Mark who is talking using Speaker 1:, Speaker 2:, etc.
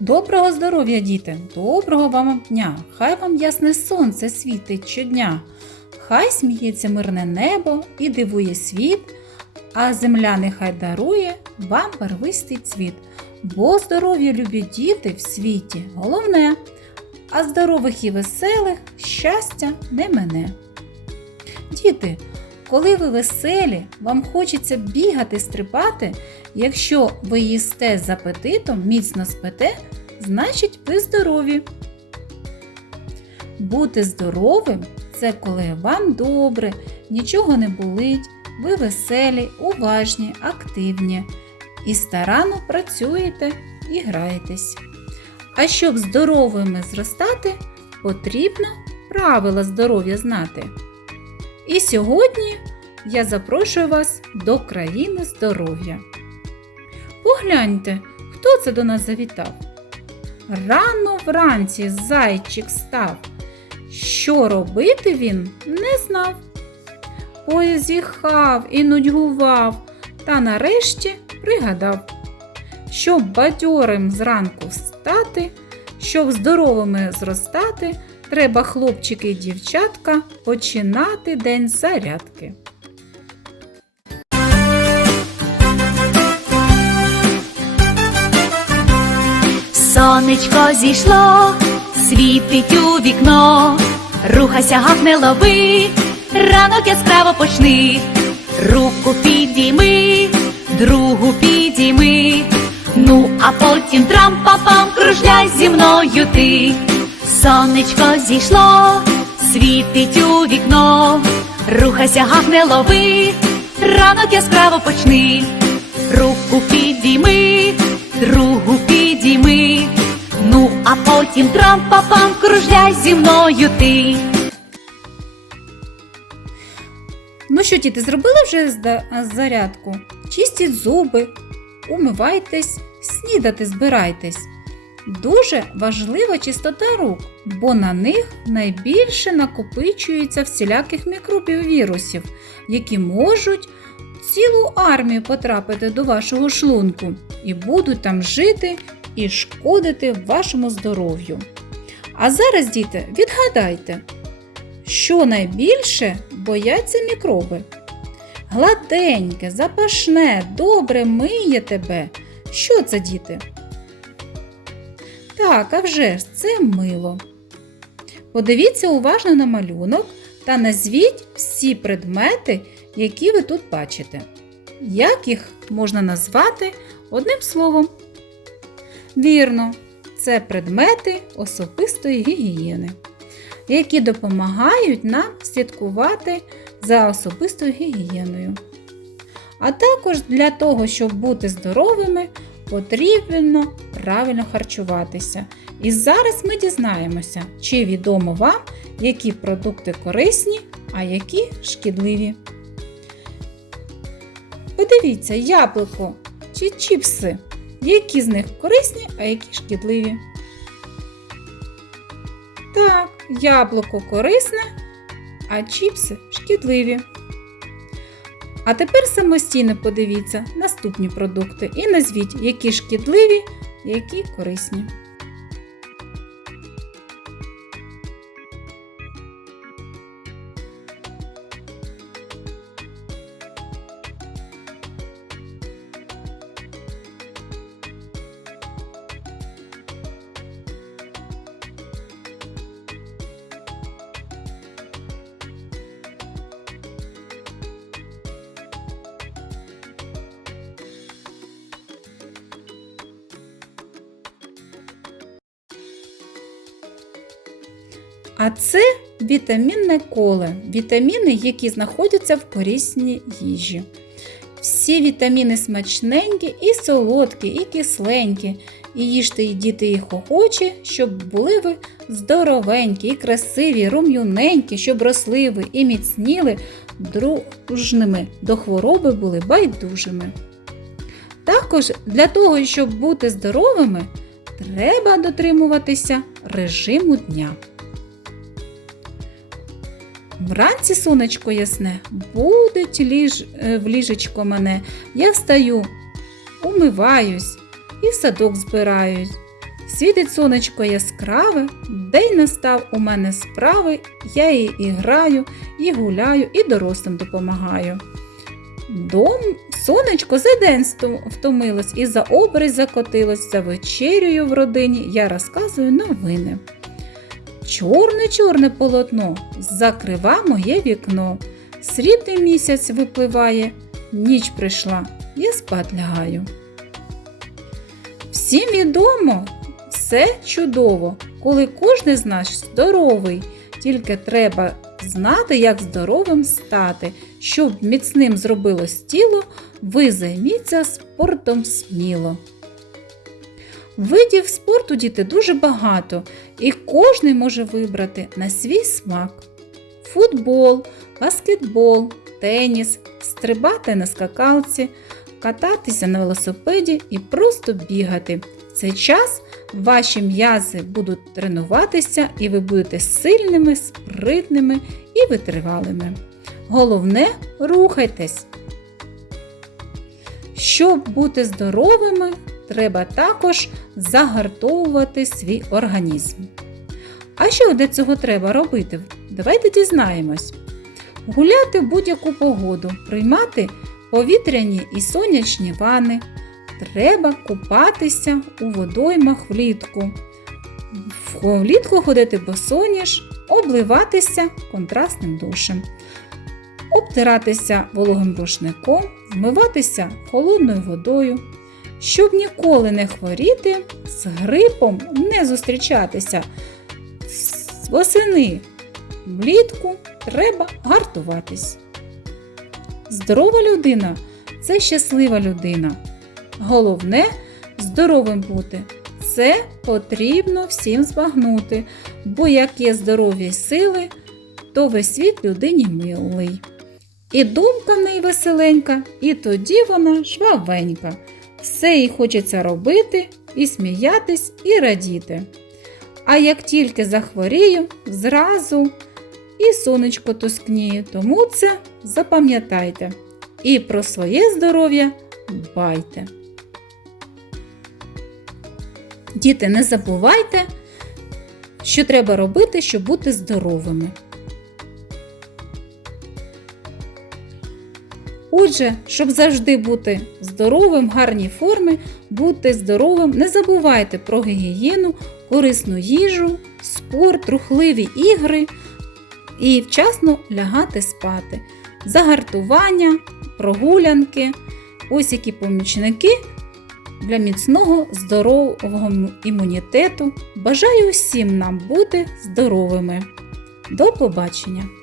Speaker 1: Доброго здоров'я, діти! Доброго вам дня! Хай вам ясне сонце світить щодня, хай сміється мирне небо і дивує світ, а земля нехай дарує вам барвистий цвіт. Бо здоров'я любі діти в світі головне, а здорових і веселих щастя не мене. Діти, коли ви веселі, вам хочеться бігати, стрибати, якщо ви їсте з апетитом, міцно спите, значить ви здорові. Бути здоровим це коли вам добре, нічого не болить, ви веселі, уважні, активні і старанно працюєте і граєтесь. А щоб здоровими зростати, потрібно правила здоров'я знати. І сьогодні я запрошую вас до країни здоров'я. Погляньте, хто це до нас завітав. Рано вранці зайчик став. Що робити він не знав. Позіхав і нудьгував, та нарешті пригадав, щоб бадьорим зранку встати, щоб здоровими зростати, треба, хлопчики і дівчатка, починати день зарядки.
Speaker 2: Сонечко зійшло, світить у вікно, рухайся, гав не лови, ранок яскраво почни, руку підійми, другу підійми, ну а потім трам-па-пам кружляй зі мною ти. Сонечко зійшло, світить у вікно, рухайся, гав не лови, ранок яскраво почни, руку підійми, другу підійми, ну а потім трам-па-пам кружляй зі мною ти.
Speaker 1: Ну що, діти, зробили вже зарядку? Чистіть зуби, умивайтесь, снідати збирайтесь. Дуже важлива чистота рук, бо на них найбільше накопичується всіляких мікробів вірусів, які можуть цілу армію потрапити до вашого шлунку і будуть там жити і шкодити вашому здоров'ю. А зараз, діти, відгадайте, що найбільше бояться мікроби? Гладеньке, запашне, добре миє тебе. Що це, діти? Так, а вже ж, це мило. Подивіться уважно на малюнок та назвіть всі предмети, які ви тут бачите. Як їх можна назвати одним словом? Вірно, це предмети особистої гігієни, які допомагають нам слідкувати за особистою гігієною. А також для того, щоб бути здоровими, потрібно правильно харчуватися. І зараз ми дізнаємося, чи відомо вам, які продукти корисні, а які шкідливі. Подивіться, яблуко чи чіпси, які з них корисні, а які шкідливі. Так, яблуко корисне, а чіпси шкідливі. А тепер самостійно подивіться наступні продукти і назвіть, які шкідливі, які корисні. А це вітамінне коле, вітаміни, які знаходяться в корисній їжі. Всі вітаміни смачненькі і солодкі, і кисленькі. І їжте і діти їх охочі, щоб були ви здоровенькі, і красиві, рум'юненькі, щоб росли ви і міцніли, дружними до хвороби були байдужими. Також для того, щоб бути здоровими, треба дотримуватися режиму дня. Вранці сонечко ясне, будуть ліж... е, в ліжечко мене. Я встаю, умиваюсь і в садок збираюсь. Світить сонечко яскраве, день настав у мене справи, я і, і граю, і гуляю, і дорослим допомагаю. Дом сонечко за день втомилось і за образ закотилось, за вечерю в родині я розказую новини. Чорне-чорне полотно закрива моє вікно. Срібний місяць випливає, ніч прийшла, я спать лягаю. Всім відомо, все чудово, коли кожен з нас здоровий, тільки треба знати, як здоровим стати. Щоб міцним зробилось тіло, ви займіться спортом сміло. Видів спорту діти дуже багато, і кожен може вибрати на свій смак: футбол, баскетбол, теніс, стрибати на скакалці, кататися на велосипеді і просто бігати. В цей час ваші м'язи будуть тренуватися, і ви будете сильними, спритними і витривалими. Головне рухайтесь. Щоб бути здоровими, треба також загартовувати свій організм. А що для цього треба робити? Давайте дізнаємось. Гуляти в будь-яку погоду, приймати повітряні і сонячні вани. Треба купатися у водоймах влітку. Влітку ходити босоніж, обливатися контрастним душем, обтиратися вологим рушником, вмиватися холодною водою. Щоб ніколи не хворіти, з грипом не зустрічатися. З восени влітку треба гартуватись. Здорова людина це щаслива людина. Головне здоровим бути. Це потрібно всім збагнути, бо як є здорові сили, то весь світ людині милий. І думка в неї веселенька, і тоді вона жвавенька. Все їй хочеться робити, і сміятись, і радіти. А як тільки захворію, зразу і сонечко тускніє, тому це запам'ятайте. І про своє здоров'я дбайте. Діти, не забувайте, що треба робити, щоб бути здоровими. Отже, щоб завжди бути здоровим, в гарній формі, бути здоровим, не забувайте про гігієну, корисну їжу, спорт, рухливі ігри і вчасно лягати спати. Загартування, прогулянки, ось які помічники для міцного здорового імунітету. Бажаю усім нам бути здоровими. До побачення!